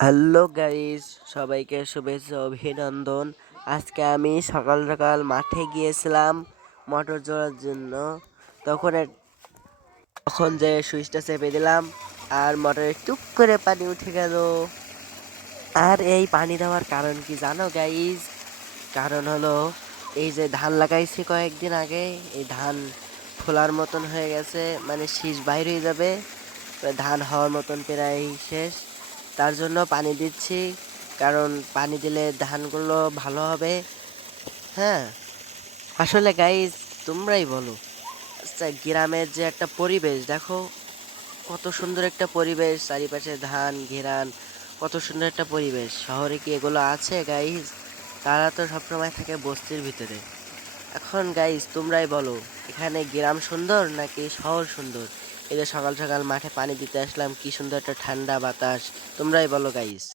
Hello guys, সবাইকে শুভেচ্ছা অভিনন্দন। আজকে আমি সকাল সকাল মাঠে গিয়েছিলাম মোটর জোড়ার জন্য। তখন তখন যে সুইচটা চেপে দিলাম আর মোটরে টুপ করে পানি উঠে গেল। আর এই পানি দেওয়ার কারণ কি জানো গাইস? কারণ হলো এই যে ধান লাগাইছি কয়েকদিন আগে, এই ধান ফোলার মতন হয়ে গেছে মানে শীষ বাইর হয়ে যাবে। ধান হওয়ার মতন প্রায় শেষ। তার জন্য পানি দিচ্ছি, কারণ পানি দিলে ধানগুলো ভালো হবে। হ্যাঁ? আসলে গাইজ তোমরাই বলো আচ্ছা গ্রামের যে একটা পরিবেশ, দেখো কত সুন্দর একটা পরিবেশ, চারিপাশে ধান, ঘেরান, কত সুন্দর একটা পরিবেশ। শহরে কি এগুলো আছে গাইজ তারা তো সবসময় থাকে বস্তির ভিতরে। এখন গাইজ তোমরাই বলো, এখানে গ্রাম সুন্দর নাকি শহর সুন্দর? এই যে সকাল সকাল মাঠে পানি দিতে আসলাম, কি সুন্দর একটা ঠান্ডা বাতাস। তোমরাই বলো গাইজ